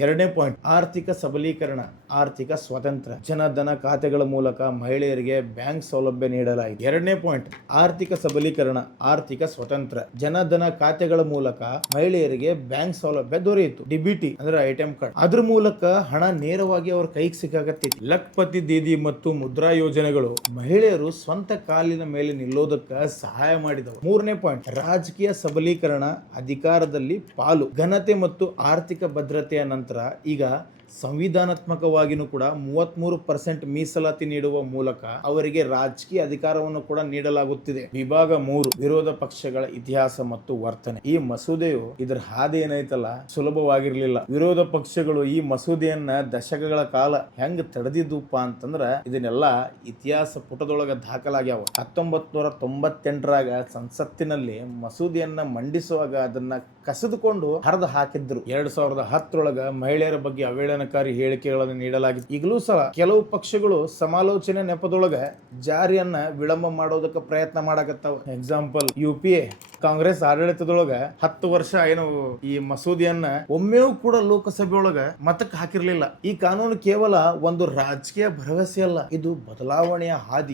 ಎರಡನೇ ಪಾಯಿಂಟ್, ಆರ್ಥಿಕ ಸಬಲೀಕರಣ, ಆರ್ಥಿಕ ಸ್ವಾತಂತ್ರ್ಯ. ಜನಧನ ಖಾತೆಗಳ ಮೂಲಕ ಮಹಿಳೆಯರಿಗೆ ಬ್ಯಾಂಕ್ ಸೌಲಭ್ಯ ನೀಡಲಾಯಿತು. ಎರಡನೇ ಪಾಯಿಂಟ್, ಆರ್ಥಿಕ ಸಬಲೀಕರಣ, ಆರ್ಥಿಕ ಸ್ವಾತಂತ್ರ್ಯ. ಜನಧನ ಖಾತೆಗಳ ಮೂಲಕ ಮಹಿಳೆಯರಿಗೆ ಬ್ಯಾಂಕ್ ಸೌಲಭ್ಯ ದೊರೆಯಿತು. ಡಿಬಿಟಿ ಅಂದ್ರೆ ಐಟಂ ಕಾರ್ಡ್, ಅದ್ರ ಮೂಲಕ ಹಣ ನೇರವಾಗಿ ಅವ್ರ ಕೈಗೆ ಸಿಕ್ಕಾಗತ್ತೈತಿ. ಲಖ್ಪತಿ ದೀದಿ ಮತ್ತು ಮುದ್ರಾ ಯೋಜನೆಗಳು ಮಹಿಳೆಯರು ಸ್ವಂತ ಕಾಲಿನ ಮೇಲೆ ನಿಲ್ಲೋದಕ್ಕ ಸಹಾಯ ಮಾಡಿದವು. ಮೂರನೇ ಪಾಯಿಂಟ್, ರಾಜಕೀಯ ಸಬಲೀಕರಣ, ಅಧಿಕಾರದಲ್ಲಿ ಪಾಲು. ಘನತೆ ಮತ್ತು ಆರ್ಥಿಕ ಭದ್ರತೆಯ ನಂತರ ಈಗ ಸಂವಿಧಾನಾತ್ಮಕವಾಗಿಯೂ ಕೂಡ 33% ಮೀಸಲಾತಿ ನೀಡುವ ಮೂಲಕ ಅವರಿಗೆ ರಾಜಕೀಯ ಅಧಿಕಾರವನ್ನು ಕೂಡ ನೀಡಲಾಗುತ್ತಿದೆ. ವಿಭಾಗ 3, ವಿರೋಧ ಪಕ್ಷಗಳ ಇತಿಹಾಸ ಮತ್ತು ವರ್ತನೆ. ಈ ಮಸೂದೆಯು ಇದರ ಹಾದಿ ಏನೈತಲ್ಲ ಸುಲಭವಾಗಿರ್ಲಿಲ್ಲ. ವಿರೋಧ ಪಕ್ಷಗಳು ಈ ಮಸೂದೆಯನ್ನ ದಶಕಗಳ ಕಾಲ ಹೆಂಗ್ ತಡೆದಿದ್ದುಪ್ಪ ಅಂತಂದ್ರ ಇದನ್ನೆಲ್ಲ ಇತಿಹಾಸ ಪುಟದೊಳಗ ದಾಖಲಾಗ್ಯಾವ. 1998ರಾಗ ಸಂಸತ್ತಿನಲ್ಲಿ ಮಸೂದೆಯನ್ನ ಮಂಡಿಸುವಾಗ ಅದನ್ನ ಕಸಿದುಕೊಂಡು ಹರಿದು ಹಾಕಿದ್ರು. 2010ರೊಳಗ ಮಹಿಳೆಯರ ಬಗ್ಗೆ ಅವೇಳನಕಾರಿ ಹೇಳಿಕೆಗಳನ್ನು ನೀಡಲಾಗಿದೆ. ಈಗಲೂ ಸಹ ಕೆಲವು ಪಕ್ಷಗಳು ಸಮಾಲೋಚನೆ ನೆಪದೊಳಗ ಜಾರಿಯನ್ನ ವಿಳಂಬ ಮಾಡೋದಕ್ಕೆ ಪ್ರಯತ್ನ ಮಾಡಕತ್ತಾವ. ಎಕ್ಸಾಂಪಲ್, UPA ಕಾಂಗ್ರೆಸ್ ಆಡಳಿತದೊಳಗ 10 ವರ್ಷ ಏನು ಈ ಮಸೂದೆಯನ್ನ ಒಮ್ಮೆಯೂ ಕೂಡ ಲೋಕಸಭೆಯೊಳಗ ಮತಕ್ಕೆ ಹಾಕಿರ್ಲಿಲ್ಲ. ಈ ಕಾನೂನು ಕೇವಲ ಒಂದು ರಾಜಕೀಯ ಭರವಸೆ ಅಲ್ಲ, ಇದು ಬದಲಾವಣೆಯ ಹಾದಿ.